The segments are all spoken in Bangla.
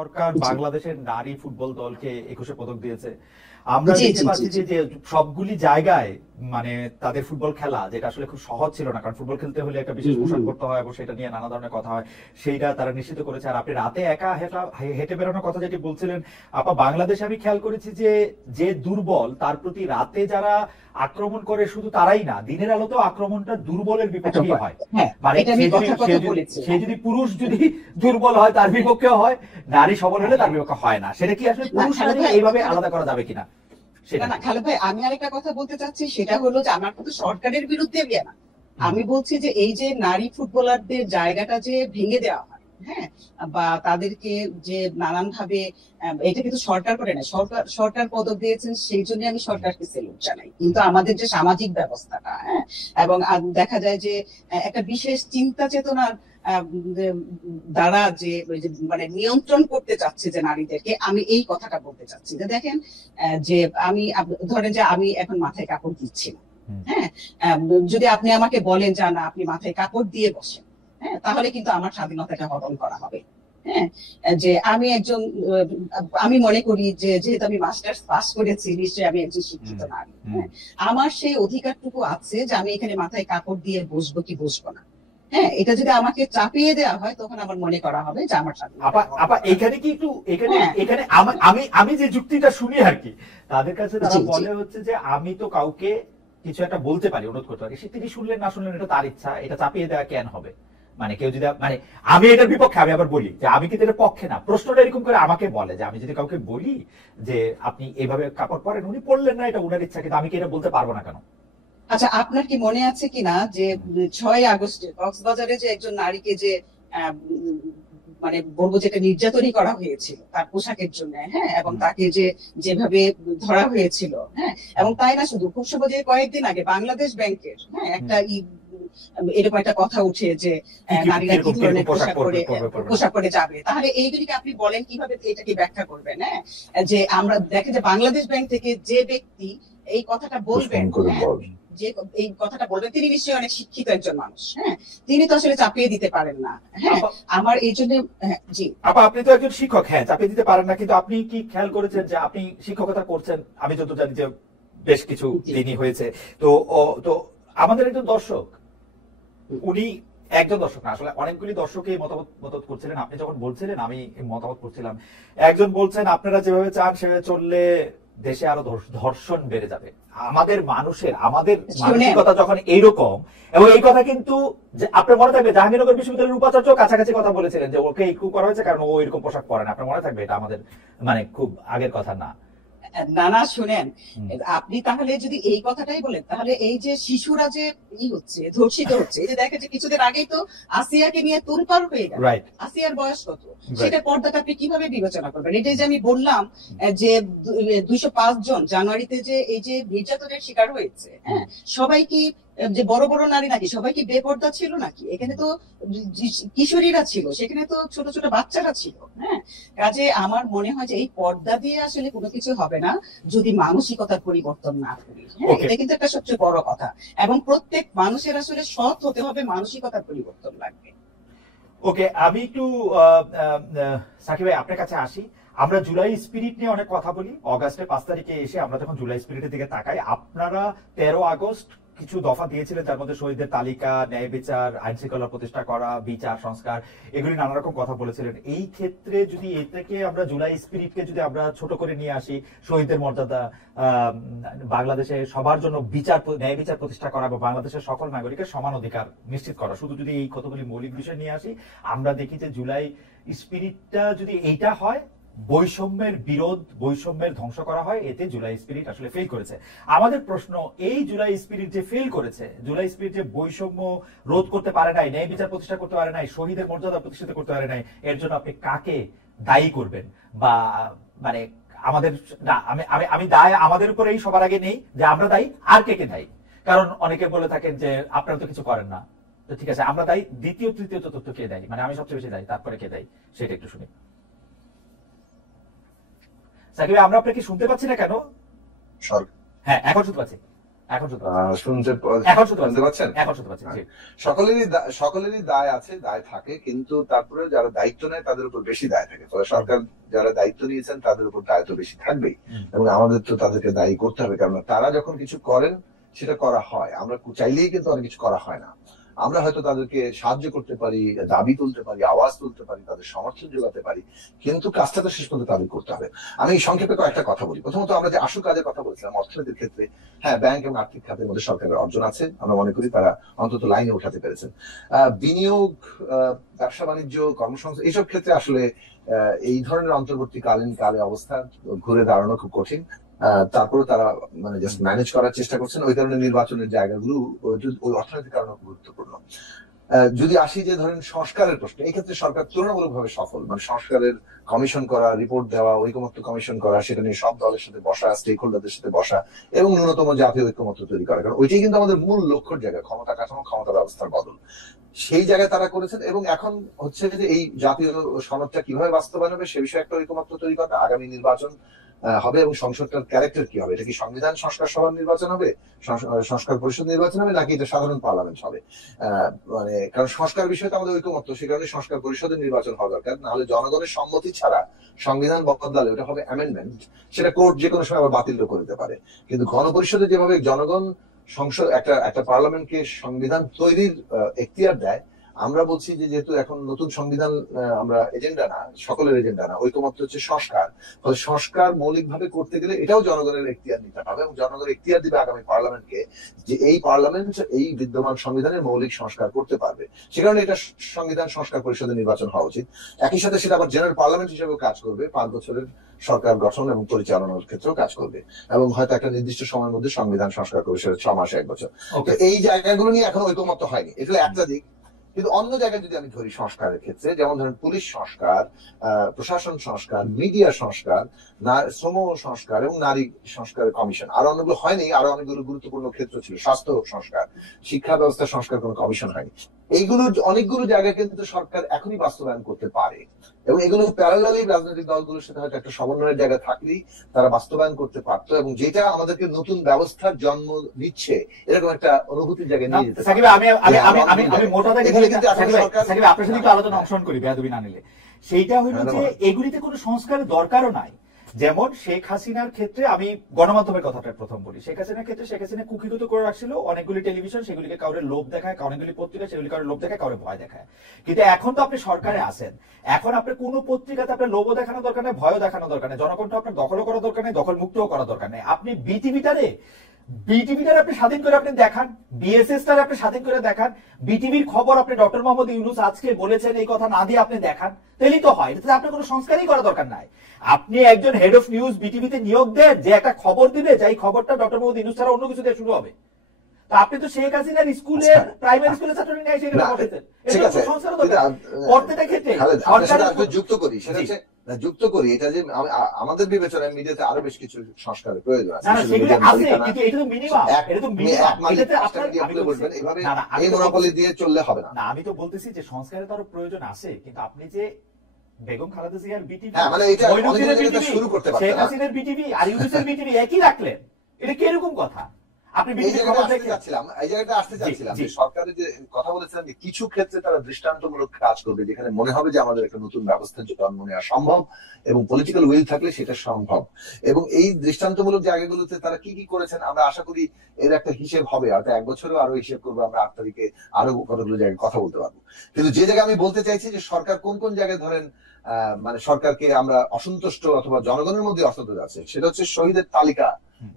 সরকার বাংলাদেশের নারী ফুটবল দলকে 21 পদক দিয়েছে। আমরা দেখতে পাচ্ছি যে সবগুলি জায়গায় মানে তাদের ফুটবল খেলা, যেটা আসলে খুব সহজ ছিল না, কারণ ফুটবল খেলতে হলে একটা বিশেষ পোশাক করতে হয় এবং সেটা নিয়ে নানা ধরনের কথা হয়, সেইটা তারা নিশ্চিত করেছে। আর আপনি রাতে একা হেঁটে বেরোনোর কথা যেটি বলছিলেন আপা, বাংলাদেশে আমি খেয়াল করেছি যে যে দুর্বল তার প্রতি রাতে যারা আক্রমণ করে শুধু তারাই না, দিনের আলোতেও আক্রমণটা দুর্বলের বিপক্ষে হয়। মানে সে যদি পুরুষ যদি দুর্বল হয় তার বিপক্ষে হয়, নারী সবল হলে তার বিপক্ষে হয় না। সেটা কি আসলে পুরুষ নারী এইভাবে আলাদা করা যাবে কিনা? খালেদ ভাই, আমি আরেকটা কথা বলতে চাচ্ছি, সেটা হলো যে আমার কিন্তু সরকারের বিরুদ্ধে না, আমি বলছি যে এই যে নারী ফুটবলারদের জায়গাটা যে ভেঙে দেওয়া হয়, হ্যাঁ, বা তাদেরকে যে নানান ভাবে, এটা কিন্তু সরকার করে না, সরকার পদক দিয়েছেন, সেই জন্য আমি সরকারকে সেলুট জানাই। কিন্তু আমাদের যে সামাজিক ব্যবস্থাটা, হ্যাঁ, এবং দেখা যায় যে একটা বিশেষ চিন্তা চেতনার দ্বারা যে মানে নিয়ন্ত্রণ করতে চাচ্ছে যে নারীদেরকে, আমি এই কথাটা বলতে চাচ্ছি যে দেখেন, যে আমি ধরেন যে আমি এখন মাথায় কাপড় দিচ্ছি না, হ্যাঁ, যদি আপনি আমাকে বলেন যে না আপনি মাথায় কাপড় দিয়ে বসেন, হ্যাঁ, তাহলে কিন্তু আমার স্বাধীনতাটা হরণ করা হবে। হ্যাঁ, যে আমি একজন, আমি মনে করি যে যেহেতু আমি মাস্টার্স পাস করেছি, নিশ্চয়ই আমি একজন শিক্ষিত নারী, হ্যাঁ, আমার সেই অধিকারটুকু আছে যে আমি এখানে মাথায় কাপড় দিয়ে বসবো কি বসবো না। হ্যাঁ, এটা যদি আমাকে চাপিয়ে দেওয়া হয় তখন আমার মনে করা হবে যে আমার আপা এখানে কি একটু এখানে আমি যে যুক্তিটা শুনি আর কি, তাদের কাছে তারা বলে হচ্ছে যে আমি তো কাউকে কিছু একটা বলতে পারি, অনুরোধ করতে পারি, তিনি শুনলেন না শুনলেন এটা তার ইচ্ছা, এটা চাপিয়ে দেওয়া কেন হবে? মানে কেউ যদি, মানে আমি এটার বিপক্ষে, আমি আবার বলি যে আমি কিন্তু এটার পক্ষে না। প্রশ্নটা এরকম করে আমাকে বলে যে আমি যদি কাউকে বলি যে আপনি এইভাবে কাপড় পরেন, উনি পড়লেন না, এটা উনার ইচ্ছা, কিন্তু আমি কি এটা বলতে পারবো না কেন? আচ্ছা, আপনার কি মনে আছে কিনা যে 6 আগস্টে কক্সবাজারে যে একজন নারীকে যে মানে বলবো যেটা নির্যাতনই করা হয়েছিল তার পোশাকের জন্য, হ্যাঁ, এবং তাকে যে যেভাবে ধরা হয়েছিল, হ্যাঁ, এবং তাই না শুধু, খুব সহজে কয়েকদিন আগে বাংলাদেশ ব্যাংকের, হ্যাঁ, একটা এরকম একটা কথা উঠে যে নারীরা কি ধরনের পোশাক পরে যাবে, তাহলে এইগুলিকে আপনি বলেন কিভাবে এটাকে ব্যাখ্যা করবেন? হ্যাঁ, যে আমরা দেখেন যে বাংলাদেশ ব্যাংক থেকে যে ব্যক্তি এই কথাটা বলবেন, যে এই কথাটা বলবেন, তিনি নিশ্চয়ই অনেক শিক্ষিত একজন মানুষ, হ্যাঁ, তিনি তো আসলে চাপিয়ে দিতে পারেন না। হ্যাঁ, আমার এই জন্য, জি আপা, আপনি তো একজন শিক্ষক, হ্যাঁ, চাপিয়ে দিতে পারেন না, কিন্তু আপনি কি খেয়াল করেছেন যে আপনি শিক্ষকতা করছেন, আমি যত জানি যে বেশ কিছু দিনই হয়েছে, তো তো আমাদের একজন দর্শক, উনি একজন দর্শক না, আসলে অনেকগুলি দর্শকই মতামত করছিলেন, আপনি যখন বলছিলেন আমি মতামত করছিলাম। একজন বলছেন আপনারা যেভাবে চান সেভাবে চললে দেশে আরো ধর্ষণ বেড়ে যাবে। আমাদের মানসিকতা যখন এইরকম, এবং এই কথা কিন্তু আপনার মনে থাকবে জাহাঙ্গীরনগর বিশ্ববিদ্যালয়ের উপাচার্য কাছাকাছি কথা বলেছিলেন যে ওকে একটু করা হয়েছে কারণ ও এরকম পোশাক পরে না। আপনার মনে থাকবে, এটা আমাদের মানে খুব আগের কথা না। না শুনেন, আপনি তাহলে যদি এই কথাটাই বলেন, তাহলে এই যে শিশুরা যে ধর্ষিত হচ্ছে, এই যে দেখেন যে কিছুদিন আগেই তো আসিয়াকে নিয়ে তোলপাড় হয়ে গেল, আসিয়ার বয়স কত, সেটা পর্দাটা আপনি কিভাবে বিবেচনা করবেন? এটাই যে আমি বললাম যে 205 জন জানুয়ারিতে যে এই যে নির্যাতনের শিকার হয়েছে, হ্যাঁ, সবাই কি যে বড় বড় নারী নাকি, সবাই কি বেপর্দা ছিল নাকি? এখানে তো কিশোরীরা ছিল, সেখানে তো ছোট ছোট বাচ্চারা ছিল, হ্যাঁ, কাজে আমার মনে হয় যে এই পর্দা দিয়ে আসলে কোনো কিছু হবে না যদি মানসিকতার পরিবর্তন না করি। হ্যাঁ, এটা কিন্তু একটা সবচেয়ে বড় কথা, এবং প্রত্যেক মানুষের আসলে সৎ হতে হবে, মানসিকতার পরিবর্তন লাগবে। ওকে, আমি একটু সাকিব ভাই আপনার কাছে আসি। আমরা জুলাই স্পিরিট নিয়ে অনেক কথা বলি, অগাস্টের 5 তারিখে এসে আমরা যখন জুলাই স্পিরিটের দিকে তাকাই, আপনারা 13 আগস্ট কিছু দফা দিয়েছিলেন, যার মধ্যে শহীদদের তালিকা, ন্যায় বিচার, আইন শৃঙ্খলা প্রতিষ্ঠা করা, বিচার সংস্কার, এগুলি নানা রকম কথা বলেছিলেন। এই ক্ষেত্রে যদি এ থেকে আমরা জুলাই স্পিরিটকে যদি আমরা ছোট করে নিয়ে আসি, শহীদদের মর্যাদা, বাংলাদেশে সবার জন্য ন্যায় বিচার প্রতিষ্ঠা করা এবং বাংলাদেশের সকল নাগরিকের সমান অধিকার নিশ্চিত করা, শুধু যদি এই কতগুলি মৌলিক বিষয় নিয়ে আসি, আমরা দেখি যে জুলাই স্পিরিটটা যদি এইটা হয়, বৈষম্যের বিরোধ, বৈষম্যের ধ্বংস করা হয়, এতে জুলাই স্পিরিট আসলে ফেল করেছে। আমাদের প্রশ্ন, এই জুলাই স্পিরিট যে ফেল করেছে, জুলাই স্পিরিট যে বৈষম্য রোধ করতে পারে নাই, ন্যায় বিচার প্রতিষ্ঠা করতে পারে নাই, শহীদের মর্যাদা প্রতিষ্ঠিত করতে পারে নাই, এর জন্য আপনি কাকে দায়ী করবেন? বা মানে আমাদের আমি দায় আমাদের উপরেই সবার আগে নেই যে আমরা দায়ী, আর কে কে দায়ী? কারণ অনেকে বলে থাকেন যে আপনারা তো কিছু করেন না, তো ঠিক আছে আমরা দায়ী, দ্বিতীয় তৃতীয় চতুর্থ কে দায়ী, মানে আমি সবচেয়ে বেশি দায়ী, তারপরে কে দায়ী, সেটা একটু শুনি। সাকিব, আমরা আপনাকে শুনতে পাচ্ছি না কেন? সরকার, হ্যাঁ, এখন শুনতে পাচ্ছি। এখন শুনতে শুনতে পাচ্ছেন? সকলেরই দায় আছে, দায় থাকে, কিন্তু তারপরে যারা দায়িত্ব নেয় তাদের উপর বেশি দায় থাকে। ফলে সরকার যারা দায়িত্ব নিয়েছেন তাদের উপর দায়িত্ব বেশি থাকবেই, এবং আমাদের তো তাদেরকে দায়ী করতে হবে, কারণ তারা যখন কিছু করেন সেটা করা হয়। আমরা চাইলেই কিন্তু অনেক কিছু করা হয় না। আমরা হয়তো তাদেরকে সাহায্য করতে পারি, দাবি তুলতে পারি, আওয়াজ তুলতে পারি, তাদের সমর্থন যোগাতে পারি, কিন্তু কাজটা তো শেষ পর্যন্ত তাদের করতে হবে। আমি সংক্ষেপে কয়েকটা কথা বলি। প্রথমত, আমরা যে আসল কাজের কথা বলছিলাম অর্থনীতির ক্ষেত্রে, হ্যাঁ, ব্যাংক এবং আর্থিক খাতের মধ্যে সরকারের অর্জন আছে, আমরা মনে করি তারা অন্তত লাইনে উঠাতে পেরেছেন। বিনিয়োগ, ব্যবসা বাণিজ্য, কর্মসংস্থান, এইসব ক্ষেত্রে আসলে এই ধরনের অন্তর্বর্তীকালীন কালে অবস্থা ঘুরে দাঁড়ানো খুব কঠিন। তারপরে তারা মানে জাস্ট ম্যানেজ করার চেষ্টা করছেন। ওই কারণে নির্বাচনের জায়গাগুলো ওই অর্থনৈতিক কারণে গুরুত্বপূর্ণ। যদি আসি যে ধরেন সংস্কারের প্রশ্ন, এই ক্ষেত্রে সরকার তুলনামূলকভাবে সফল। মানে সংস্কারের কমিশন করা, রিপোর্ট দেওয়া, ঐকমত্য কমিশন করা, সেটা নিয়ে সব দলের সাথে বসা, স্টেক হোল্ডারদের সাথে বসা, এবং ন্যূনতম জাতীয় ঐকমত্য তৈরি করা, কারণ ওইটাই কিন্তু আমাদের মূল লক্ষ্যের জায়গা, ক্ষমতা কাঠামো, ক্ষমতা ব্যবস্থার বদল। সেই জায়গায় তারা করেছেন, এবং এখন হচ্ছে যে এই জাতীয় সনদটা কিভাবে বাস্তবায়ন হবে সে বিষয়ে একটা ঐকমত্য তৈরি করা। আগামী নির্বাচন হবে এবং সংসদটার ক্যারেক্টার কি হবে, এটা কি সংবিধান সংস্কার সভার নির্বাচন হবে, সংস্কার পরিষদ নির্বাচন হবে, নাকি এটা সাধারণ পার্লামেন্ট হবে? মানে কারণ সংস্কার বিষয়ে তো আমাদের ঐকমত্য, সে কারণে সংস্কার পরিষদের নির্বাচন হওয়া দরকার। নাহলে জনগণের সম্মতি ছাড়া সংবিধান বদলালে ওটা হবে অ্যামেন্ডমেন্ট, সেটা কোর্ট যে কোনো সময় আবার বাতিল করে দিতে পারে। কিন্তু গণপরিষদে যেভাবে জনগণ সংসদ একটা পার্লামেন্টকে সংবিধান তৈরির এখতিয়ার দেয়, আমরা বলছি যে যেহেতু এখন নতুন সংবিধান আমরা এজেন্ডা না, সকলের এজেন্ডা না, ঐকমত্য হচ্ছে সংস্কার। ফলে সংস্কার মৌলিকভাবে করতে গেলে এটাও জনগণের এখতিয়ার নিতে হবে, এবং জনগণের এখতিয়ার দিবে আগামী পার্লামেন্টকে, যে এই পার্লামেন্ট এই বিদ্যমান সংবিধানের মৌলিক সংস্কার করতে পারবে। সে কারণে এটা সংবিধান সংস্কার পরিষদের নির্বাচন হওয়া উচিত। একই সাথে সেটা আবার জেনারেল পার্লামেন্ট হিসেবেও কাজ করবে, 5 বছরের সরকার গঠন এবং পরিচালনার ক্ষেত্রেও কাজ করবে, এবং হয়তো একটা নির্দিষ্ট সময়ের মধ্যে সংবিধান সংস্কার করবে, সেটা 6 মাস 1 বছর। এই জায়গাগুলো নিয়ে এখন ঐকমত্য হয়নি, এটা একটা দিক। কিন্তু অন্য জায়গায় যদি আমি ধরি সংস্কারের ক্ষেত্রে, যেমন ধরেন পুলিশ সংস্কার, প্রশাসন সংস্কার, মিডিয়া সংস্কার, শ্রম সংস্কার এবং নারী সংস্কার কমিশন, আরো অনেকগুলো হয়নি, আরো অনেকগুলো গুরুত্বপূর্ণ ক্ষেত্র ছিল, স্বাস্থ্য সংস্কার, শিক্ষা ব্যবস্থা সংস্কার, কোনো কমিশন হয়নি। এইগুলো অনেকগুলো জায়গায় কিন্তু সরকার এখনই বাস্তবায়ন করতে পারে, এবং এগুলো প্যারালালি রাজনৈতিক দলগুলোর সাথে হয়তো একটা সমন্বয়ের জায়গা থাকলেই তারা বাস্তবায়ন করতে পারতো, এবং যেটা আমাদেরকে নতুন ব্যবস্থার জন্ম দিচ্ছে, এরকম একটা অনুভূতির জায়গায় নিয়ে যেতে সাকিব, আমি মোটা দাগে আপনার সাথে একটু আলোচনা অংশগ্রহণ করি বেয়াদবি না নিলে। সেইটা হইল যে এগুলিতে কোনো সংস্কারের দরকারও নাই। যেমন শেখ হাসিনার ক্ষেত্রে, আমি গণমাধ্যমের কথাটা প্রথম বলি, শেখ হাসিনার ক্ষেত্রে শেখ হাসিনা কুক্ষিগত করে রাখছিল অনেকগুলি টেলিভিশন, সেগুলিকে কাউরে লোভ দেখায়, অনেকগুলি পত্রিকা সেগুলি কাউরে লোভ দেখায়, কাউরে ভয় দেখায়। কিন্তু এখন তো আপনি সরকারে আছেন, এখন আপনার কোনো পত্রিকাতে আপনার লোভও দেখানো দরকার নেই, ভয়ও দেখানো দরকার নেই, জনকণ্ঠ আপনার দখলও করা দরকার নেই, দখল মুক্তও করা দরকার নেই। আপনি বিটিভিটারে আপনি স্বাধীন করে আপনি দেখান, বিএসএসটারে আপনি স্বাধীন করে দেখান, বিটিভির খবর আপনি ডক্টর মোহাম্মদ ইউনূস আজকে বলেছেন এই কথা না দিয়ে আপনি দেখান, তাহলেই তো হয়। এটাতে আপনার কোনো সংস্কারই করা দরকার নাই। আপনি একজন হেড অফ নিউজ বিটিভিতে নিয়োগ দেন, যে একটা খবর দিবে, যে এই খবরটা ডক্টর মোহাম্মদ ইউনূস ছাড়া অন্য কিছু দিয়ে শুরু হবে। তো আপনি তো শেখ হাসিনার স্কুলে, প্রাইমারি স্কুলে ছাত্র নিয়ে সেখানে বসেছেন, এটা তো সংস্কারও দরকার প্রত্যেকটা ক্ষেত্রে। যুক্ত করি এটা যে আমাদের বিবেচনায় মিডিয়াতে আরো বেশ কিছু সংস্কারের প্রয়োজন আছে, এভাবে এই মোনোপলি দিয়ে চললে হবে না। আমি তো বলতেছি যে সংস্কারের তো আরো প্রয়োজন আছে, কিন্তু আপনি যে বেগম খালেদা জিয়ার বিটিভি, মানে এটা শুরু করতে পারতেন, শেখ হাসিনার বিটিভি আর ইউনূসের বিটিভি একই রাখলেন, এটা কি এরকম কথা? সরকারের যে কথা বলেছিলেন যে কিছু ক্ষেত্রে তারা দৃষ্টান্তমূলক কাজ করবে, যেখানে মনে হবে যে আমাদের একটা নতুন ব্যবস্থার জন্ম নেওয়া সম্ভব, এবং পলিটিক্যাল উইল থাকলে সেটা সম্ভব। এবং এই দৃষ্টান্তমূলক জায়গাগুলোতে তারা কি কি করেছেন আমরা আশা করি এর একটা হিসেব হবে, হয়তো 1 বছরেও আরো হিসেব করবো, আমরা 8 তারিখে আরো কতগুলো জায়গায় কথা বলতে পারবো। কিন্তু যে জায়গায় আমি বলতে চাইছি যে সরকার কোন কোন জায়গায় ধরেন মানে সরকারকে আমরা অসন্তুষ্ট অথবা জনগণের মধ্যে অসন্তোষ আছে, সেটা হচ্ছে শহীদের তালিকা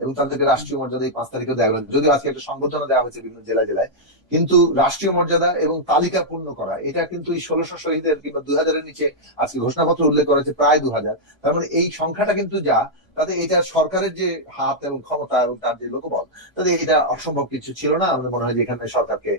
এবং তাদেরকে রাষ্ট্রীয় মর্যাদা এই 5 তারিখেও দেওয়া হলো, যদিও আজকে একটা সংবর্ধনা দেওয়া হয়েছে বিভিন্ন জেলায় জেলায়, কিন্তু রাষ্ট্রীয় মর্যাদা এবং তালিকা পূর্ণ করা, এটা কিন্তু এই 1600 শহীদের কিংবা 2000-এর নিচে আজকে ঘোষণাপত্র উল্লেখ করা হয়েছে প্রায় 2000। তার মানে এই সংখ্যাটা কিন্তু যা, তাতে এটা সরকারের যে হাত এবং ক্ষমতা এবং তার যে লোকবল, তাতে এটা অসম্ভব কিছু ছিল না। আমার মনে হয় যে এখানে সরকারকে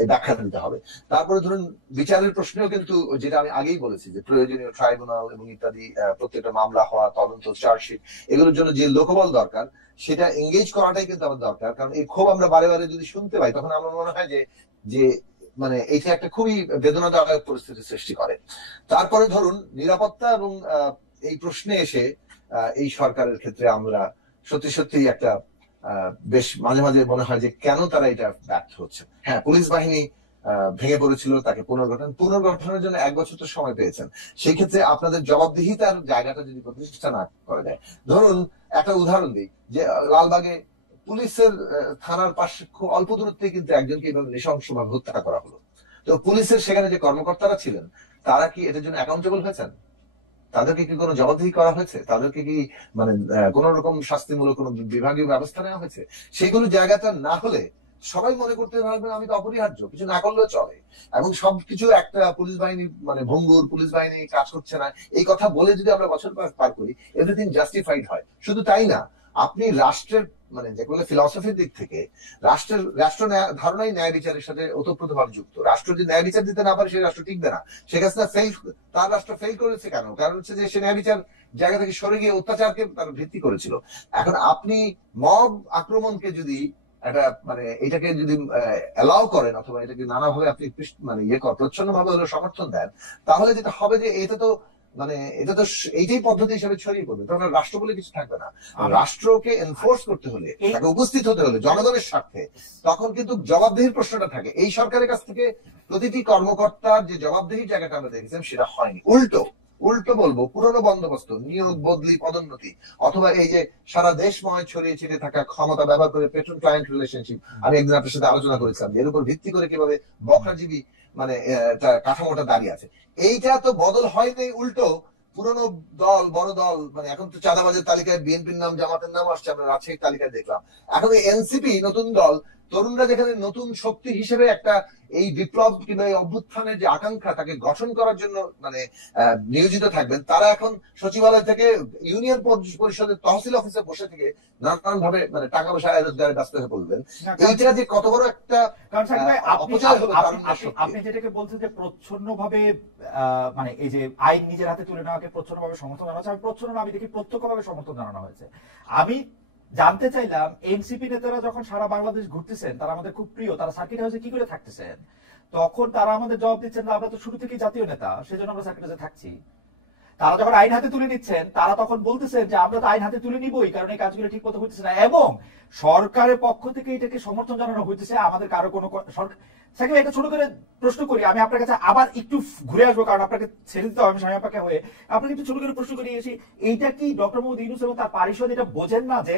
এই ব্যাখ্যা দিতে হবে। তারপরে ধরুন বিচারের প্রশ্নেও কিন্তু, যেটা আমি আগেই বলেছি যে প্রয়োজনীয় ট্রাইব্যুনাল এবং ইত্যাদি, প্রত্যেকটা মামলা হওয়া, তদন্ত, চার্জশিট, এগুলোর জন্য যে লোকবল দরকার সেটা এঙ্গেজ করাটাই কিন্তু আমার দরকার। কারণ এই ক্ষোভ আমরা বারে বারে যদি শুনতে পাই, তখন আমার মনে হয় যে মানে এইটা একটা খুবই বেদনাদায়ক পরিস্থিতি সৃষ্টি করে। তারপরে ধরুন নিরাপত্তা এবং এই প্রশ্নে এসে এই সরকারের ক্ষেত্রে আমরা সত্যি সত্যি একটা বেশ মাঝে মাঝে মনে হয় যে কেন তারা এটা ব্যর্থ হচ্ছে। হ্যাঁ, পুলিশ বাহিনী ভেঙে পড়েছিল, তাকে পুনর্গঠনের জন্য 1 বছর তো সময় পেয়েছেন। সেই ক্ষেত্রে আপনাদের জবাবদিহিতার জায়গাটা যদি প্রতিষ্ঠা না করা যায়, ধরুন একটা উদাহরণ দিই, যে লালবাগে পুলিশের থানার পাশে খুব অল্প দূরত্বে কিন্তু একজনকে এইভাবে নৃশংসভাবে হত্যা করা হলো। তো পুলিশের সেখানে যে কর্মকর্তারা ছিলেন তারা কি এটার জন্য অ্যাকাউন্টেবল হয়েছেন? তাদেরকে কি কোনো জবাবদিহি করা হয়েছে? তাদেরকে কি মানে কোন রকম শাস্তিমূলক কোন বিভাগীয় ব্যবস্থা নেওয়া হয়েছে? সেগুলো জায়গাটা না হলে সবাই মনে করতে পারবে আমি তো অপরিহার্য, কিছু না করলেও চলে, এবং সবকিছু একটা পুলিশ বাহিনী মানে ভঙ্গুর, পুলিশ বাহিনী কাজ করছে না, এই কথা বলে যদি আমরা বছর পার করি, এভরিথিং জাস্টিফাইড হয়। শুধু তাই না, আপনি রাষ্ট্রের মানে যেগুলো ফিলসফির দিক থেকে রাষ্ট্র ধারণাই ন্যায় বিচারের সাথে ওতপ্রোতভাবে যুক্ত। রাষ্ট্র যদি ন্যায় বিচার দিতে না পারে সেই রাষ্ট্র টিকবে না। শেখ হাসিনা তার রাষ্ট্র ফেল করেছে কেন? কারণ হচ্ছে যে সে ন্যায় বিচার জায়গা থেকে সরে গিয়ে অত্যাচারকে তার ভিত্তি করেছিল। এখন আপনি মব আক্রমণকে যদি একটা মানে এটাকে যদি অ্যালাউ করেন অথবা এটাকে নানাভাবে আপনি মানে প্রচ্ছন্ন ভাবে হলে সমর্থন দেন, তাহলে যেটা হবে যে এটা তো এইটাই পদ্ধতি হিসেবে ছড়িয়ে পড়বে, তখন রাষ্ট্র বলে কিছু থাকবে না। রাষ্ট্রকে এনফোর্স করতে হলে, তাকে উপস্থিত হতে হলে জনগণের স্বার্থে, তখন কিন্তু জবাবদিহির প্রশ্নটা থাকে। এই সরকারের কাছ থেকে প্রতিটি কর্মকর্তার যে জবাবদিহির জায়গাটা আমরা দেখেছিলাম সেটা হয়নি। উল্টো বলবো, পুরনো বন্দোবস্ত, নিয়োগ, বদলি, পদোন্নতি, অথবা এই যে সারা দেশময় ছড়িয়ে ছিটিয়ে থাকা ক্ষমতা ব্যবহার করে পেট্রন ক্লায়েন্ট রিলেশনশিপ, আমি একদিন আপনার সাথে আলোচনা করেছিলাম এর উপর ভিত্তি করে কিভাবে বকরাজীবী মানে কাঠামোটা দাঁড়িয়ে আছে। এইটা তো বদল হয়নি, উল্টো পুরনো দল, বড় দল, মানে এখন তো চাঁদাবাজের তালিকায় বিএনপির নাম, জামাতের নাম আসছে, আমরা রাজশাহীর তালিকায় দেখলাম। এখন এনসিপি নতুন দল, তরুণরা যেখানে নতুন শক্তি হিসেবে একটা এই বিপ্লব কিংবা এই অভ্যুত্থানের যে আকাঙ্ক্ষা তাকে গঠন করার জন্য মানে নিয়োজিত থাকবেন, তারা এখন সচিবালয় থেকে ইউনিয়ন পরিষদের তহসিল অফিসে বসে থেকে নানান ভাবে মানে টাকা পয়সা রোজগারে ব্যস্ত হয়ে পড়বেন। এইটা যে কত বড় একটা আপনি যেটাকে বলছেন যে প্রচ্ছন্ন ভাবে মানে এই যে আইন নিজের হাতে তুলে নেওয়াকে প্রচ্ছন্ন ভাবে সমর্থন জানানো হচ্ছে, আমি প্রচ্ছন্ন আমি দেখি প্রত্যক্ষ ভাবে সমর্থন জানানো হয়েছে। আমি জানতে চাইলাম এনসিপি নেতারা যখন সারা বাংলাদেশ ঘুরতেছেন, তারা আমাদের খুব প্রিয়, তারা সার্কিট হাউসে কি করে থাকতেছেন? তখন তারা আমাদের জবাব দিচ্ছেন না আমরা তো শুরু থেকেই জাতীয় নেতা, সেজন্য আমরা সার্কিট হাউসে থাকছি। তারা যখন আইন হাতে তুলে নিচ্ছেন, তারা তখন বলতেছেন যে আমরা তো আইন হাতে তুলে নিবই, কারণ এই কাজগুলো ঠিক মতো হইতেছে না, এবং সরকারের পক্ষ থেকে এটাকে সমর্থন জানানো হইতেছে। আমাদের কারো কোনো সাকিব, একটা ছোট করে প্রশ্ন করি, আমি আপনার কাছে আবার একটু ঘুরে আসবো, কারণ আপনাকে ছেড়ে দিতে হবে, আমি সময় পাকা হয়ে আপনাকে একটু ছোট করে প্রশ্ন করে এসেছি। এইটা কি ডক্টর মোহাম্মদ ইউনূস এবং তার পারিষদ এটা বোঝেন না যে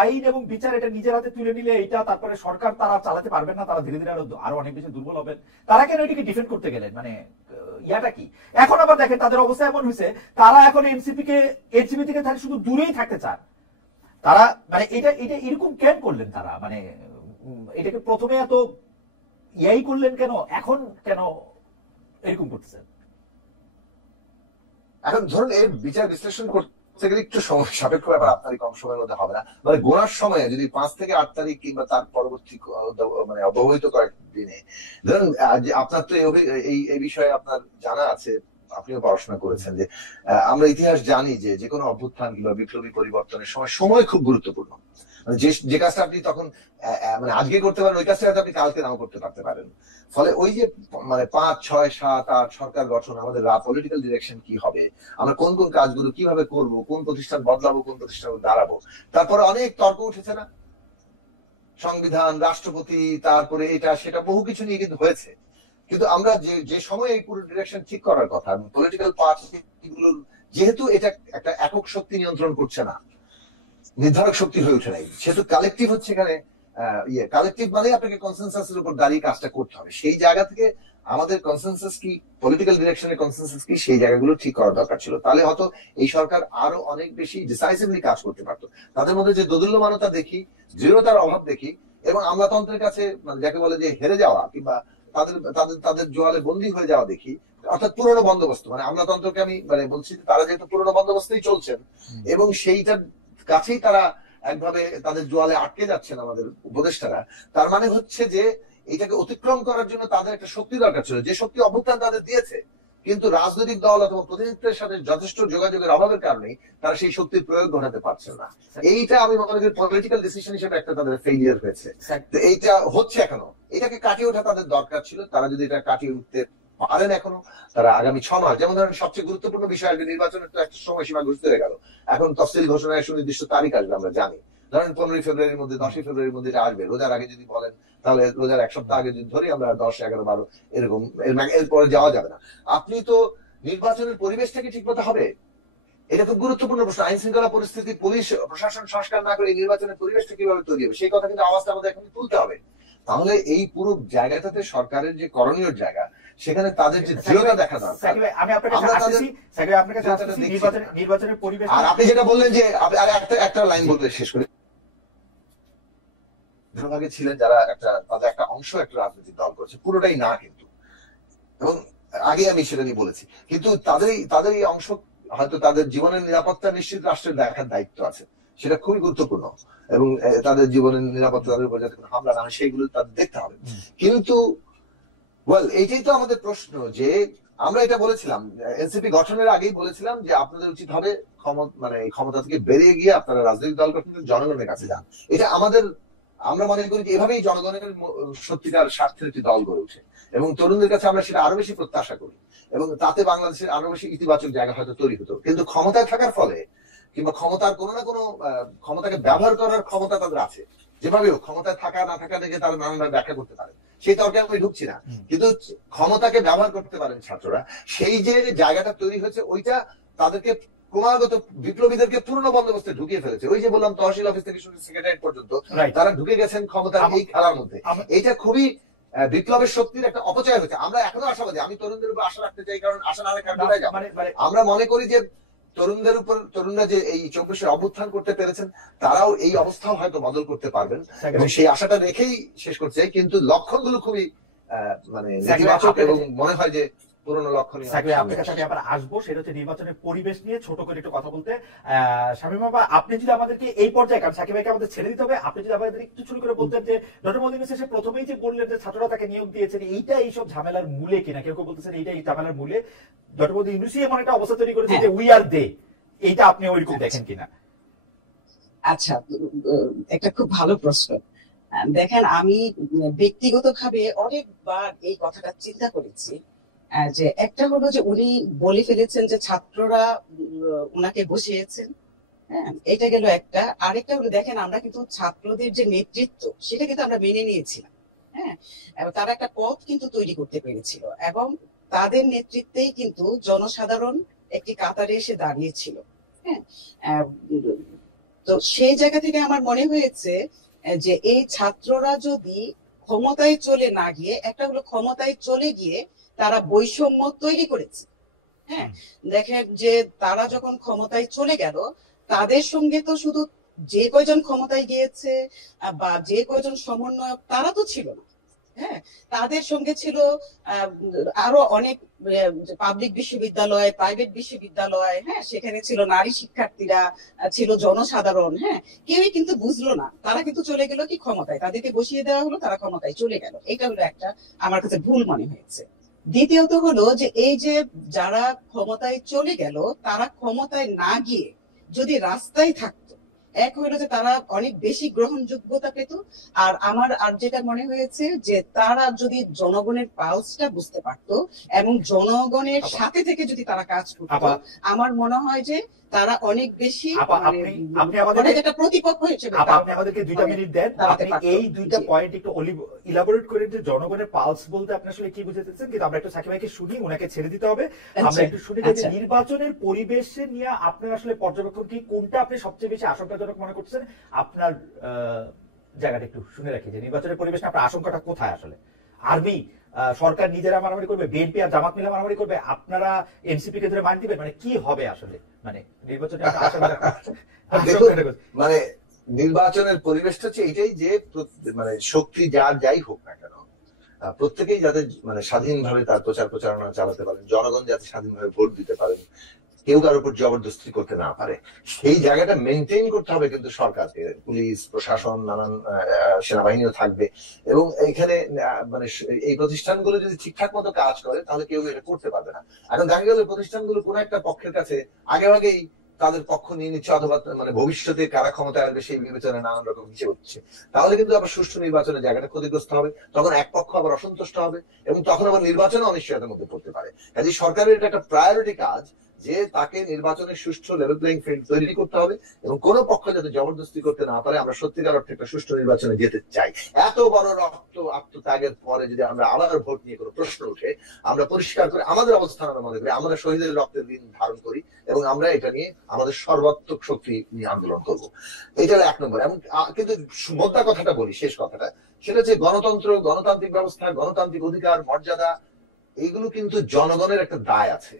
আইন এবং বিচার এটা নিজের হাতে তুলে নিলে এটা তারপরে সরকার তারা চালাতে পারবেন না, তারা ধীরে ধীরে আরো অনেক বেশি দুর্বল হবেন? তারা কেন এটাকে ডিফেন্ড করতে গেলেন? মানে ইয়াটা কি? এখন আবার দেখেন তাদের অবস্থা এমন হয়েছে, তারা এখন এনসিপি থেকে তাহলে শুধু দূরেই থাকতে চান তারা। মানে এটা এরকম কেন করলেন তারা? মানে এটাকে প্রথমে এত ইয়াই করলেন কেন, এখন কেন এরকম করতেছেন? এখন ধরুন এর বিচার বিশ্লেষণ করতে একটু সময় সাপেক্ষ ব্যাপার, আপনারই কম সময়ের মধ্যে হবে না। মানে গোনার সময়ে যদি 5 থেকে 8 তারিখ কিংবা তার পরবর্তী মানে অব্যবহিত কয়েকদিনে ধরুন, আপনার তো এই বিষয়ে আপনার জানা আছে, আপনিও পড়াশোনা করেছেন, যে আমরা ইতিহাস জানি যে কোনো অভ্যুত্থান কিংবা বিপ্লবী পরিবর্তনের সময় খুব গুরুত্বপূর্ণ। মানে যে কাজটা আপনি তখন মানে আজকে করতে পারেন, ওই কাজটা আপনি কালকে নাও করতে পারতে। ফলে ওই যে মানে 5, 6, 7, 8 সরকার গঠন, আমাদের পলিটিক্যাল ডিরেকশন কি হবে, আমরা কোন কোন কাজগুলো কিভাবে করব, কোন প্রতিষ্ঠান বদলাবো, কোন প্রতিষ্ঠান দাঁড়াবো, তারপরে অনেক তর্ক উঠেছে না, সংবিধান, রাষ্ট্রপতি, তারপরে এটা সেটা বহু কিছু নিয়ে কিন্তু হয়েছে। কিন্তু আমরা যে সময় এই পুরো ডিরেকশন ঠিক করার কথা, পলিটিক্যাল পার্টিগুলোর যেহেতু এটা একটা একক শক্তি নিয়ন্ত্রণ করছে না, নির্ধারক শক্তি হয়ে ওঠে নাই, সেহেতু কালেকটিভ হচ্ছে এখানে কালেকটিভ মানে আপনাকে কনসেনসাসের উপর দাঁড়িয়ে কাজটা করতে হবে। সেই জায়গা থেকে আমাদের কনসেনসাস কি, পলিটিক্যাল ডিরেকশনের কনসেনসাস কি, সেই জায়গাগুলো ঠিক করা দরকার ছিল। তাহলে হয়তো এই সরকার আরো অনেক বেশি ডিসাইসিভলি কাজ করতে পারতো। তাদের মধ্যে যে দোদুল্যমানতা দেখি, দৃঢ়তার অভাব দেখি, এবং আমলাতন্ত্রের কাছে মানে যাকে বলে যে হেরে যাওয়া কিংবা তাদের জোয়ালে বন্দী হয়ে যাওয়া দেখি, অর্থাৎ পুরনো বন্দোবস্ত, মানে আমলাতন্ত্রকে আমি মানে বলছি তারা যেহেতু পুরনো বন্দোবস্তেই চলছেন এবং সেইটার কাছেই তারা একভাবে তাদের জোয়ালে আটকে যাচ্ছেন আমাদের উপদেষ্টারা, তার মানে হচ্ছে যে এটাকে অতিক্রম করার জন্য তাদের একটা শক্তি দরকার ছিল, যে শক্তি অভ্যুত্থান তাদের দিয়েছে, কিন্তু রাজনৈতিক দল অথবা প্রতিনিধিত্বের সাথে যথেষ্ট যোগাযোগের অভাবের কারণে তারা সেই শক্তির প্রয়োগ ঘটাতে পারছে না। এইটা আমি মনে করি পলিটিক্যাল ডিসিশন হিসেবে একটা তাদের ফেইলিয়ার হয়েছে। তো এইটা হচ্ছে এখনো, এটাকে কাটিয়ে ওঠা তাদের দরকার ছিল। তারা যদি এটা কাটিয়ে উঠতে পারেন এখনো, তারা আগামী 6 মাস, যেমন ধরেন সবচেয়ে গুরুত্বপূর্ণ বিষয় আসবে নির্বাচনের, তো একটা সময়সীমা ঘুরতে হয়ে গেল, এখন তফসিল ঘোষণায় সুনির্দিষ্ট তারিখ আসবে আমরা জানি, ধরেন 15ই ফেব্রুয়ারির মধ্যে 10ই ফেব্রুয়ারির মধ্যে এটা আসবে, রোজার আগে যদি বলেন তাহলে রোজার এক সপ্তাহ আগে যদি ধরি আমরা 10, 11, 12 এরকম, এরপরে যাওয়া যাবে না। আপনি তো নির্বাচনের পরিবেশটাকে ঠিক মতো হবে, এটা খুব গুরুত্বপূর্ণ প্রশ্ন। আইন শৃঙ্খলা পরিস্থিতি, পুলিশ প্রশাসন সংস্কার না করে এই নির্বাচনের পরিবেশটা কিভাবে তৈরি হবে, সেই কথা কিন্তু আওয়াজটা আমাদের এখন তুলতে হবে। তাহলে এই পুরো জায়গাটাতে সরকারের যে করণীয় জায়গা, সেখানে তাদের যে দৃঢ়তা দেখা দরকার। আমি আপনার কাছে আসছি, আপনার কাছে আসছি নির্বাচনের পরিবেশ। আর আপনি যেটা বললেন যে একটা লাইন বলতে শেষ করে, ভাগে ছিলেন যারা তাদের একটা অংশ একটা রাজনৈতিক দল করেছে, পুরোটাই না কিন্তু, এবং আগে আমি সেটা নিয়ে বলেছি, কিন্তু তাদের এই অংশ হয়তো তাদের জীবনের নিরাপত্তা নিশ্চিত রাষ্ট্রের দেখার দায়িত্ব আছে, সেটা খুবই গুরুত্বপূর্ণ, এবং তাদের জীবনের নিরাপত্তা, তাদের উপর যাতে কোনো হামলা না হয় সেইগুলো তাদের দেখতে হবে। কিন্তু এইটাই তো আমাদের প্রশ্ন, যে আমরা এটা বলেছিলাম এনসিপি গঠনের আগেই বলেছিলাম যে আপনাদের উচিত হবে ক্ষমতা থেকে বেরিয়ে গিয়ে আপনারা রাজনৈতিক দল গঠন করে জনগণের কাছে যান। এটা আমরা মনে করি যে এভাবেই জনগণের সত্যিকার স্বার্থের একটি দল গড়ে ওঠে, এবং তরুণদের কাছে আমরা সেটা আরো বেশি প্রত্যাশা করি, এবং তাতে বাংলাদেশের আরো বেশি ইতিবাচক জায়গা হয়তো তৈরি হতো। কিন্তু ক্ষমতায় থাকার ফলে, কিংবা ক্ষমতার কোনো না কোনো ক্ষমতাকে ব্যবহার করার ক্ষমতা তাদের আছে, যেভাবে হোক ক্ষমতায় থাকা না থাকা থেকে তারা নানানভাবে ব্যাখ্যা করতে পারে, সেই তর্কে আমি ঢুকছি না, কিন্তু ক্ষমতাকে ব্যবহার করতে পারেন ছাত্ররা, সেই যে জায়গাটা তৈরি হয়েছে ওইটা তাদেরকে ক্রমাগত বিপ্লবীদেরকে পুরনো বন্দোবস্তে ঢুকিয়ে ফেলেছে। ওই যে বললাম তহসিল অফিস থেকে শুরু সেক্রেটারিয়েট পর্যন্ত তারা ঢুকে গেছেন ক্ষমতার এই খেলার মধ্যে। এটা খুবই বিপ্লবের শক্তির একটা অপচয় হয়েছে। আমরা এখনো আশাবাদী, আমি তরুণদের উপর আশা রাখতে চাই, কারণ আশা না রেখে আমরা মনে করি যে তরুণরা যে এই 24-এর অভ্যুত্থান করতে পেরেছেন, তারাও এই অবস্থাও হয়তো বদল করতে পারবেন, এবং সেই আশাটা রেখেই শেষ করতে চাই। কিন্তু লক্ষণগুলো খুবই নেতিবাচক, এবং মনে হয় যে পুরনো লক্ষণ। আপনার কাছে আমি আবার আসবো, সেটা হচ্ছে নির্বাচনের পরিবেশ নিয়ে ছোট করে একটু কথা বলতে। শামীম বাবা, আপনি যদি আমাদেরকে এই পর্যায়ে, কারণ সাকিব ভাইকে আমাদের ছেড়ে দিতে হবে, আপনি যদি আমাদের একটু ছোট করে বলতেন যে ডক্টর মোহাম্মদ ইউনূস এসে প্রথমেই যে বললেন যে ছাত্ররা তাকে নিয়োগ দিয়েছেন, এইটা এইসব ঝামেলার মূলে কিনা, কেউ কেউ বলতেছেন এইটা এই ঝামেলার মূলে ডক্টর মোহাম্মদ ইউনূসই এমন একটা অবস্থা তৈরি করেছে যে উই আর দে, এইটা আপনি ওইরকম দেখেন কিনা? আচ্ছা, একটা খুব ভালো প্রশ্ন। দেখেন, আমি ব্যক্তিগতভাবে অনেকবার এই কথাটা চিন্তা করেছি, যে একটা হলো যে উনি বলে ফেলেছেন যে ছাত্ররা উনাকে বসিয়েছেন, হ্যাঁ, এটা গেল একটা। আরেকটা হলো, দেখেন আমরা কিন্তু ছাত্রদের যে নেতৃত্ব সেটা কিন্তু আমরা মেনে নিয়েছিলাম, হ্যাঁ, তারা একটা পথ কিন্তু তৈরি করতে পেরেছিল, এবং তাদের নেতৃত্বেই কিন্তু জনসাধারণ একটি কাতারে এসে দাঁড়িয়েছিল, হ্যাঁ। তো সেই জায়গা থেকে আমার মনে হয়েছে যে এই ছাত্ররা যদি ক্ষমতায় চলে না গিয়ে, একটা হলো ক্ষমতায় চলে গিয়ে তারা বৈষম্য তৈরি করেছে, হ্যাঁ। দেখেন যে তারা যখন ক্ষমতায় চলে গেল, তাদের সঙ্গে তো শুধু যে কয়জন ক্ষমতায় গিয়েছে বা যে কয়জন সমন্বয়ক তারা তো ছিল না, হ্যাঁ, তাদের সঙ্গে ছিল আরো অনেক পাবলিক বিশ্ববিদ্যালয়, প্রাইভেট বিশ্ববিদ্যালয়, হ্যাঁ, সেখানে ছিল নারী শিক্ষার্থীরা, ছিল জনসাধারণ, হ্যাঁ। কেউই কিন্তু বুঝলো না, তারা কিন্তু চলে গেল কি ক্ষমতায়, তাদেরকে বসিয়ে দেওয়া হলো, তারা ক্ষমতায় চলে গেল। এটা হলো একটা আমার কাছে ভুল মনে হয়েছে। দ্বিতীয়ত হলো যে এই যে যারা ক্ষমতায় চলে গেল, তারা ক্ষমতায় না গিয়ে যদি রাস্তায় থাকতো, এক হলো যে তারা অনেক বেশি গ্রহণযোগ্যতা পেত, আর আমার আর যেটা মনে হয়েছে যে তারা যদি জনগণের পালসটা বুঝতে পারতো এবং জনগণের সাথে থেকে যদি তারা কাজ করতো, আমার মনে হয় যে তারা অনেক বেশি একটা প্রতিপক্ষ হিসেবে। আপনি আমাদেরকে 2 মিনিট দেন, আপনি এই 2টা পয়েন্ট একটু ইলাবোরেট করেন যে জনগণের পালস বলতে আপনি আসলে কি বুঝতে চাচ্ছেন। কিন্তু আমরা একটু সাকিব ভাইকে শুনি, ওনাকে ছেড়ে দিতে হবে। আমরা একটু শুনি যে নির্বাচনের পরিবেশে নিয়ে আপনার আসলে পর্যবেক্ষণ কি, কোনটা আপনি সবচেয়ে বেশি আশঙ্কাজনক মনে করছেন, আপনার জায়গাটা একটু শুনে রাখি, যে নির্বাচনের পরিবেশে আপনার আশঙ্কাটা কোথায় আসলে? আরবি সরকার নিজেরা মারামারি করবে, বিএনপি আর জামাত মিলে মারামারি করবে, আপনারা এনসিপি কে ধরে মান দিবেন, মানে কি হবে আসলে, মানে নির্বাচনের মানে নির্বাচনের পরিবেশটা হচ্ছে এইটাই যে মানে শক্তি যার যাই হোক না কেন, প্রত্যেকেই যাতে মানে স্বাধীনভাবে তার প্রচারণা চালাতে পারেন, জনগণ যাতে স্বাধীনভাবে ভোট দিতে পারেন, কেউ কার উপর জবরদস্তি করতে না পারে, সেই জায়গাটা মেনটেন করতে হবে কিন্তু সরকারকে। পুলিশ প্রশাসন, নানান সেনাবাহিনীও থাকবে, এবং এখানে মানে এই প্রতিষ্ঠানগুলো যদি ঠিকঠাক মতো কাজ করে তাহলে কেউ এটা করতে পারবে না। এখন দেখা গেল প্রতিষ্ঠানগুলো কোন একটা পক্ষের কাছে আগেভাগেই তাদের পক্ষ নিয়ে নিচ্ছে, অথবা মানে ভবিষ্যতে কারা ক্ষমতায় আসবে সেই বিবেচনায় নানান রকম হিসেব হচ্ছে, তাহলে কিন্তু আবার সুষ্ঠু নির্বাচনের জায়গাটা ক্ষতিগ্রস্ত হবে, তখন এক পক্ষ আবার অসন্তুষ্ট হবে, এবং তখন আবার নির্বাচনে অনিশ্চয়তার মধ্যে পড়তে পারে। কাজে সরকারের এটা একটা প্রায়োরিটি কাজ যে তাকে নির্বাচনের সুষ্ঠু লেভেল প্লেইং ফিল্ড তৈরি করতে হবে এবং কোন পক্ষ যাতে জবরদস্তি করতে না পারে। আমরা সত্যিকার অর্থে একটা সুষ্ঠু নির্বাচনে যেতে চাই। এত বড় রক্ত আত্মত্যাগের পরে যদি আমরা আবার ভোট নিয়ে কোনো প্রশ্ন উঠে, আমরা পরিষ্কার করে আমাদের অবস্থান আমরা মনে করি, আমরা শহীদের রক্তের ঋণ ধারণ করি এবং আমরা এটা নিয়ে আমাদের সর্বাত্মক শক্তি নিয়ে আন্দোলন করব। এটা হলো 1 নম্বর। এবং কিন্তু মোদ্দা কথাটা বলি, শেষ কথাটা, সেটা হচ্ছে গণতন্ত্র, গণতান্ত্রিক ব্যবস্থা, গণতান্ত্রিক অধিকার, মর্যাদা, এইগুলো কিন্তু জনগণের একটা দায় আছে।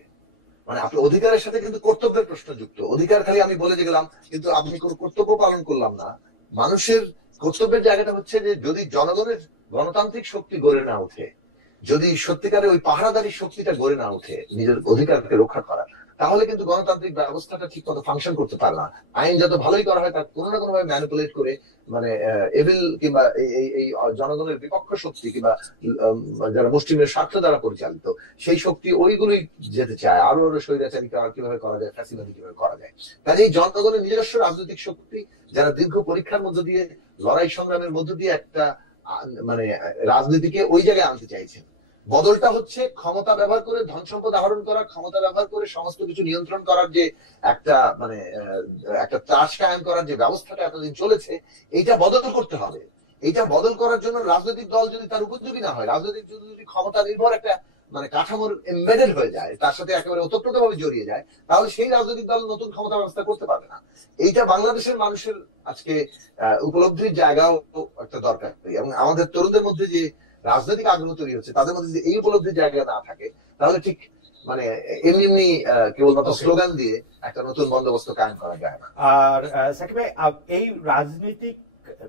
মানে আপনার অধিকারের সাথে কিন্তু কর্তব্যের প্রশ্ন যুক্ত। অধিকার খালি আমি বলে গেলাম কিন্তু আপনি কোন কর্তব্য পালন করলাম না। মানুষের কর্তব্যের জায়গাটা হচ্ছে যে যদি জনগণের গণতান্ত্রিক শক্তি গড়ে না ওঠে, যদি সত্যিকারের ওই পাহারাদারি শক্তিটা গড়ে না ওঠে নিজের অধিকারকে রক্ষা করা, তাহলে কিন্তু গণতান্ত্রিক ব্যবস্থাটা ঠিক মতো ফাংশন করতে পারে না। আইন যত ভালোই করা হয় তার কোনো না কোনো ভাবে ম্যানিপুলেট করে, মানে এভিল কিংবা এই জনগণের বিপক্ষ শক্তি কিংবা যারা মুসলিমের স্বার্থ দ্বারা পরিচালিত সেই শক্তি ওইগুলোই যেতে চায়। আরো আরো স্বৈরাচারী কিভাবে করা যায়, ফ্যাসিবাদী কিভাবে করা যায়। কাজেই জনগণের নিজস্ব রাজনৈতিক শক্তি যারা দীর্ঘ পরীক্ষার মধ্য দিয়ে, লড়াই সংগ্রামের মধ্য দিয়ে একটা মানে রাজনীতিকে ওই জায়গায় আনতে চাইছেন। বদলটা হচ্ছে ক্ষমতা ব্যবহার করে ধন সম্পদ আহরণ করা, ক্ষমতা ব্যবহার করে সমস্ত কিছু নিয়ন্ত্রণ করার যে একটা মানে একটা ত্রাস কায়েম করার যে ব্যবস্থাটা এতদিন চলেছে, এইটা বদল করতে হবে। এইটা বদল করার জন্য রাজনৈতিক দল যদি তার উপযোগী না হয়, রাজনৈতিক যদি ক্ষমতা নির্ভর একটা মানে কাঠামোর এমবেডেড হয়ে যায়, তার সাথে একেবারে ওতপ্রোতভাবে জড়িয়ে যায়, তাহলে সেই রাজনৈতিক দল নতুন ক্ষমতা ব্যবস্থা করতে পারবে না। এইটা বাংলাদেশের মানুষের আজকে উপলব্ধির জায়গাও একটা দরকার। এবং আমাদের তরুণদের মধ্যে যে রাজনৈতিক আগ্রহ তৈরি হচ্ছে, তাদের মধ্যে যদি এই উপলব্ধির জায়গা না থাকে, তাহলে ঠিক মানে এমনি এমনি কেবলমাত্র স্লোগান দিয়ে একটা নতুন বন্দোবস্ত কায়েম করা যায় না। আর সাকিব ভাই, এই রাজনৈতিক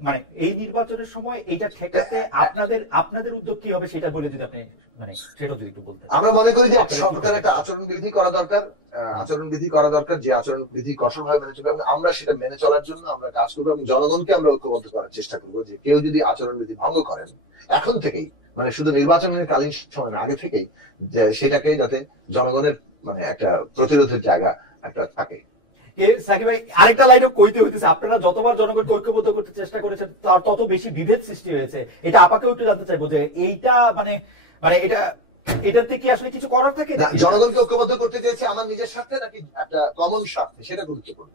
মানে এই নির্বাচনের সময় এটা ঠেকাতে আপনাদের উদ্যোগ কি হবে সেটা বলে যদি আপনি মানে সেটা যদি একটু বলতেন। আমরা মনে করি যে সরকার একটা আচরণবিধি করা দরকার, আচরণবিধি করা দরকার, যে আচরণবিধি কঠোরভাবে মেনে চলবে এবং আমরা সেটা মেনে চলার জন্য আমরা কাজ করবো এবং জনগণকে আমরা ঐক্যবদ্ধ করার চেষ্টা করবো যে কেউ যদি আচরণবিধি ভঙ্গ করেন এখন থেকেই, মানে শুধু নির্বাচনের কালীন সময় আগে থেকেই, যে সেটাকে যাতে জনগণের মানে একটা প্রতিরোধের জায়গা একটা থাকে। সাকিব ভাই, আরেকটা লাইনও কইতে হইতেছে, আপনারা যতবার জনগণকে ঐক্যবদ্ধ করতে চেষ্টা করেছেন তার তত বেশি বিভেদ সৃষ্টি হয়েছে। এটা আপাকেও একটু জানতে চাইবো যে এইটা মানে মানে এটাতে কি আসলে কিছু করার থাকে? জনগণকে ঐক্যবদ্ধ করতে চেয়েছে আমার নিজের স্বার্থে নাকি একটা কমন স্বার্থে, সেটা গুরুত্বপূর্ণ।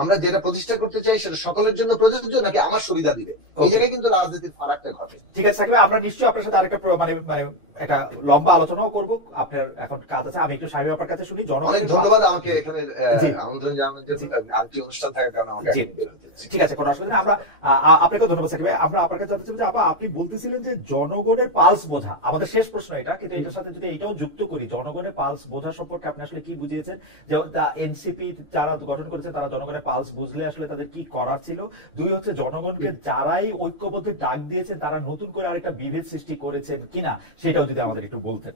আমরা যেটা প্রতিষ্ঠা করতে চাই সেটা সকলের জন্য প্রযোজ্য নাকি আমার সুবিধা দিবে, এই জায়গায় কিন্তু রাজনীতির ফারাকটা ঘটে। ঠিক আছে সাকিব ভাই, আমরা নিশ্চয়ই আপনার সাথে আরেকটা মানে মানে একটা লম্বা আলোচনাও করবো। আপনার এখন কাজ আছে, আমি একটু সাহেব আপনার কাছে শুনি। অনেক ধন্যবাদ আমাকে এখানে আমন্ত্রণ জানানোর জন্য। আরেকটি অনুষ্ঠান থাকার কারণে আমাকে ঠিক আছে, কোনো অসুবিধা নেই। আমরা আপনাকেও ধন্যবাদ সাকিব ভাই। আমরা আপনার কাছে জানতে চাই যে আপনি বলতেছিলেন যে জনগণের পালস বোঝা, আমাদের শেষ প্রশ্ন এটা, কিন্তু এটার সাথে যদি এটাও যুক্ত করি, জনগণের পালস বোঝা সম্পর্কে আপনি আসলে কি বুঝিয়েছেন? যে এনসিপি যারা গঠন করেছে তারা জনগণের পালস বুঝলে আসলে তাদের কি করার ছিল। দুই হচ্ছে জনগণকে যারাই ঐক্যবদ্ধ ডাক দিয়েছেন তারা নতুন করে আরেকটা বিভেদ সৃষ্টি করেছেন কিনা সেটাও যদি আমাদের একটু বলতেন।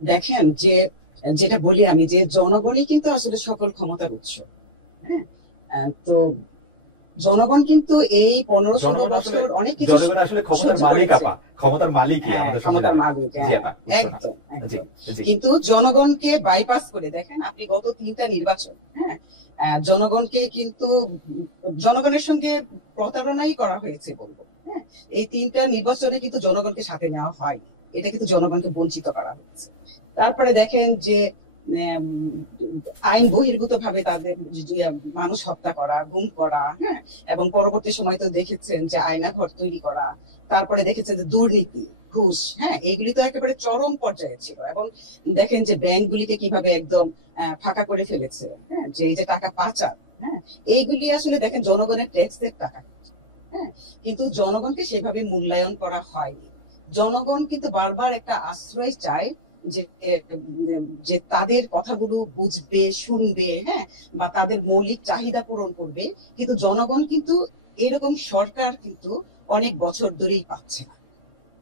দেখেন, যে যেটা বলি আমি, যে জনগণই কিন্তু আসলে সকল ক্ষমতার উৎস। হ্যাঁ, তো জনগণ কিন্তু এই 15-16 বছর অনেক কিছু, জনগণ আসলে ক্ষমতার মালিক, ক্ষমতার মালিকই আমাদের ক্ষমতার মালিক, একদম। কিন্তু জনগণকে বাইপাস করে দেখেন আপনি গত 3টা নির্বাচন, হ্যাঁ, জনগণকে কিন্তু জনগণের সঙ্গে প্রতারণাই করা হয়েছে বলবো। হ্যাঁ, এই 3টা নির্বাচনে কিন্তু জনগণকে সাথে নেওয়া হয়নি, এটা কিন্তু জনগণকে বঞ্চিত করা হয়েছে। তারপরে দেখেন যে আইন বহির্ভূত ভাবে তাদের মানুষ হত্যা করা, গুম করা, হ্যাঁ, এবং পরবর্তী সময় তো দেখেছেন যে আয়নাঘর তৈরি করা, তারপরে দেখেছেন যে দুর্নীতি, ঘুষ, হ্যাঁ, এইগুলি তো একেবারে চরম পর্যায়ে ছিল। এবং দেখেন যে ব্যাংকগুলিকে কিভাবে একদম ফাঁকা করে ফেলেছে, হ্যাঁ, যে এই যে টাকা পাচার, হ্যাঁ, এইগুলি আসলে দেখেন জনগণের ট্যাক্সের টাকা, হ্যাঁ, কিন্তু জনগণকে সেভাবে মূল্যায়ন করা হয়নি। জনগণ কিন্তু বারবার একটা আশ্রয় চায় যে তাদের কথাগুলো বুঝবে, শুনবে, হ্যাঁ, বা তাদের মৌলিক চাহিদা পূরণ করবে। কিন্তু জনগণ কিন্তু এরকম সরকার কিন্তু অনেক বছর ধরেই পাচ্ছে না।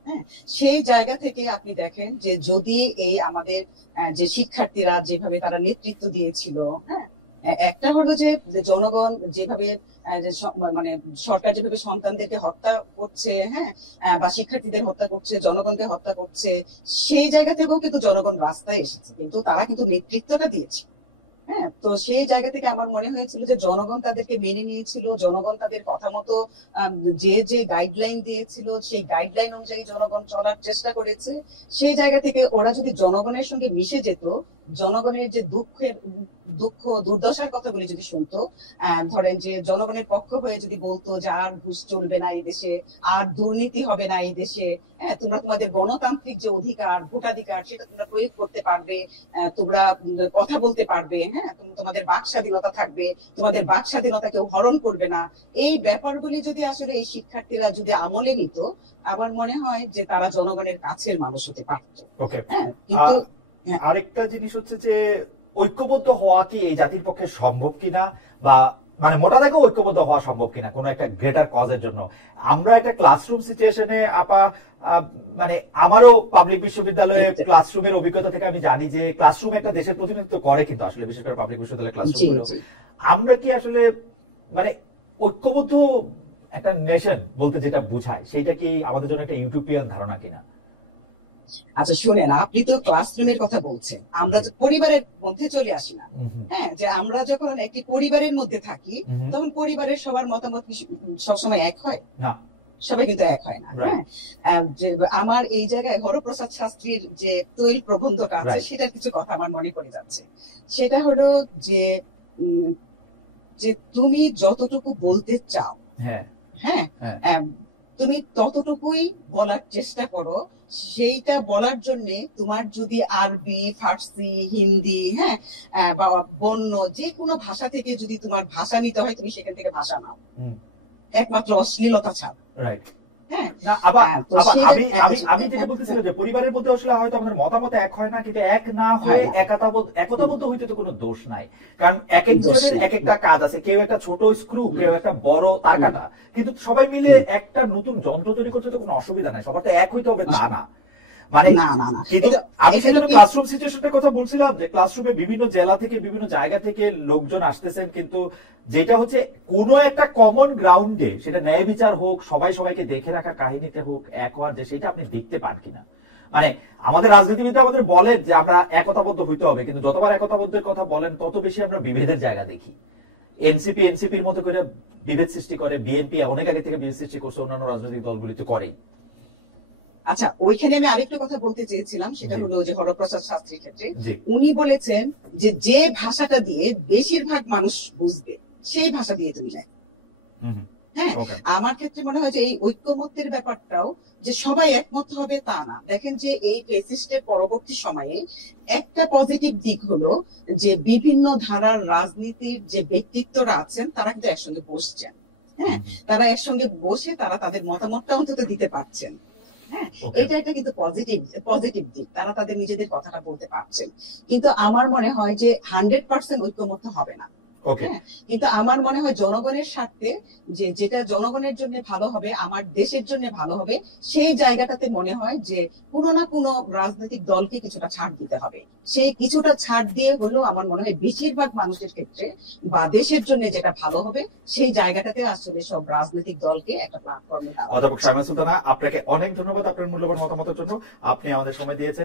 হ্যাঁ, সেই জায়গা থেকে আপনি দেখেন যে যদি এই আমাদের যে শিক্ষার্থীরা যেভাবে তারা নেতৃত্ব দিয়েছিল, হ্যাঁ, একটা হলো যে জনগণ যেভাবে মানে সরকার যেভাবে সন্তানদেরকে হত্যা করছে, হ্যাঁ, বা শিক্ষার্থীদের হত্যা করছে, জনগণকে হত্যা করছে, সেই জায়গা থেকেও কিন্তু জনগণ রাস্তায় এসেছে, কিন্তু তারা কিন্তু নেতৃত্বটা দিয়েছে। হ্যাঁ, তো সেই জায়গা থেকে আমার মনে হয়েছিল যে জনগণ তাদেরকে মেনে নিয়েছিল, জনগণ তাদের কথা মতো যে যে গাইডলাইন দিয়েছিল সেই গাইডলাইন অনুযায়ী জনগণ চলার চেষ্টা করেছে। সেই জায়গা থেকে ওরা যদি জনগণের সঙ্গে মিশে যেত, জনগণের যে দুঃখ দুর্দশার কথাগুলি যদি শুনতো, ধরেন যে জনগণের পক্ষ হয়ে যদি বলতো যে আর ঘুষ চলবে না এই দেশে, আর দুর্নীতি হবে না এই দেশে, তোমরা তোমাদের গণতান্ত্রিক যে অধিকার ভোটাধিকার সেটা তোমরা প্রয়োগ করতে পারবে, তোমরা কথা বলতে পারবে, তোমাদের বাক স্বাধীনতা থাকবে, তোমাদের বাক স্বাধীনতা কেউ হরণ করবে না, এই ব্যাপারগুলি যদি আসলে এই শিক্ষার্থীরা যদি আমলে নিত, আমার মনে হয় যে তারা জনগণের কাছের মানুষ হতে পারত। কিন্তু আরেকটা জিনিস হচ্ছে যে ঐক্যবদ্ধ হওয়া কি এই জাতির পক্ষে সম্ভব কিনা, বা মানে মোটা দাগে ঐক্যবদ্ধ হওয়া সম্ভব কিনা কোন একটা গ্রেটার কজের জন্য। আমরা একটা ক্লাসরুম সিচুয়েশনে মানে আমারও পাবলিক বিশ্ববিদ্যালয়ে ক্লাসরুমের অভিজ্ঞতা থেকে আমি জানি যে ক্লাসরুম একটা দেশের প্রতিনিধিত্ব করে, কিন্তু আসলে বিশেষ করে পাবলিক বিশ্ববিদ্যালয়ের ক্লাসরুমগুলো আমরা কি আসলে মানে ঐক্যবদ্ধ একটা নেশন বলতে যেটা বুঝায় সেইটা কি আমাদের জন্য একটা ইউটোপিয়ান ধারণা কিনা? আচ্ছা শুনেন, আপনি তো ক্লাসরুমের কথা বলছেন, আমরা পরিবারের মধ্যে চলে আসি না? যে আমরা যখন একটি পরিবারের মধ্যে থাকি তখন পরিবারের সবার মতামত সবসময় এক হয় না, সবাই কিন্তু এক হয় না। যে আমার এই জায়গায় হরপ্রসাদ শাস্ত্রীর যে তৈল প্রবন্ধটা আছে সেটার কিছু কথা আমার মনে পড়ে যাচ্ছে। সেটা হলো যে তুমি যতটুকু বলতে চাও, তুমি ততটুকুই বলার চেষ্টা করো। সেইটা বলার জন্য তোমার যদি আরবি, ফার্সি, হিন্দি, বা বন্য যে কোনো ভাষা থেকে যদি তোমার ভাষা নিতে হয়, তুমি সেখান থেকে ভাষা নাও, একমাত্র অশ্লীলতা ছাড়া। আমি যেটা বলতেছিলাম যে পরিবারের মধ্যে আসলে হয়তো আমাদের মতামত এক হয় না, কিন্তু এক না হয়ে একতাবদ্ধ হইতে তো কোনো দোষ নাই। কারণ এক একজনের এক একটা কাজ আছে, কেউ একটা ছোট স্ক্রু, কেউ একটা বড় তার কাটা, কিন্তু সবাই মিলে একটা নতুন যন্ত্র তৈরি করতে তো কোনো অসুবিধা নাই। সবার তো এক হইতে হবে তা না। মানে কিন্তু আমি সেজন্য ক্লাসরুম সিচুয়েশনটার কথা বলছিলাম যে ক্লাসরুমে বিভিন্ন জেলা থেকে বিভিন্ন জায়গা থেকে লোকজন আসতেছেন, কিন্তু যেটা হচ্ছে কোনো একটা কমন গ্রাউন্ডে সেটা ন্যায় বিচার হোক, সবাই সবাইকে দেখে রাখা কাহিনীতে হোক, এক হওয়ার যে সেটা আপনি দেখতে পান কিনা। মানে আমাদের রাজনীতিবিদরা আমাদের বলেন যে আমরা একতাবদ্ধ হইতে হবে, কিন্তু যতবার একতাবদ্ধের কথা বলেন তত বেশি আমরা বিভেদের জায়গা দেখি। এনসিপির মতো করে বিভেদ সৃষ্টি করে, বিএনপি অনেক আগে থেকে বিভেদ সৃষ্টি করছে, অন্যান্য রাজনৈতিক দলগুলি তো করেই। আচ্ছা, ওইখানে আমি আরেকটা কথা বলতে চেয়েছিলাম, সেটা হলো যে হরপ্রসাদ শাস্ত্রীর ক্ষেত্রে উনি বলেছেন যে ভাষাটা দিয়ে বেশিরভাগ মানুষ বুঝবে সেই ভাষা দিয়ে তুমি লেখো। আমার ক্ষেত্রে মনে হয় যে এই ঐক্যমত্যের ব্যাপারটাও যে সবাই একমত হবে তা না। দেখেন যে এই ফ্যাসিস্টের পরবর্তী সময়ে একটা পজিটিভ দিক হলো যে বিভিন্ন ধারার রাজনীতির যে ব্যক্তিত্বরা আছেন তারা কিন্তু একসঙ্গে বসছেন। তারা একসঙ্গে বসে তারা তাদের মতামতটা অন্তত দিতে পারছেন। এটা একটা কিন্তু পজিটিভ দিক, তারা তাদের নিজেদের কথাটা বলতে পারছেন। কিন্তু আমার মনে হয় যে 100% ঐক্যমত্য হবে না। কিন্তু আমার মনে হয় জনগণের স্বার্থে যেটা জনগণের জন্য ভালো হবে, আমার দেশের জন্য ভালো হবে, সেই জায়গাটাতে মনে হয় যে কোনো না কোনো রাজনৈতিক দলকে কিছুটা ছাড় দিতে হবে। সেই কিছুটা ছাড় দিয়ে হলেও আমার মনে হয় বেশিরভাগ মানুষের ক্ষেত্রে বা দেশের জন্য যেটা ভালো হবে সেই জায়গাটাতে আসলে সব রাজনৈতিক দলকে একটা প্ল্যাটফর্মে দেওয়া। অধ্যাপক শায়মা সুলতানা, আপনাকে অনেক ধন্যবাদ আপনার মূল্যবান মতামতের জন্য। আপনি আমাদের সময় দিয়েছেন।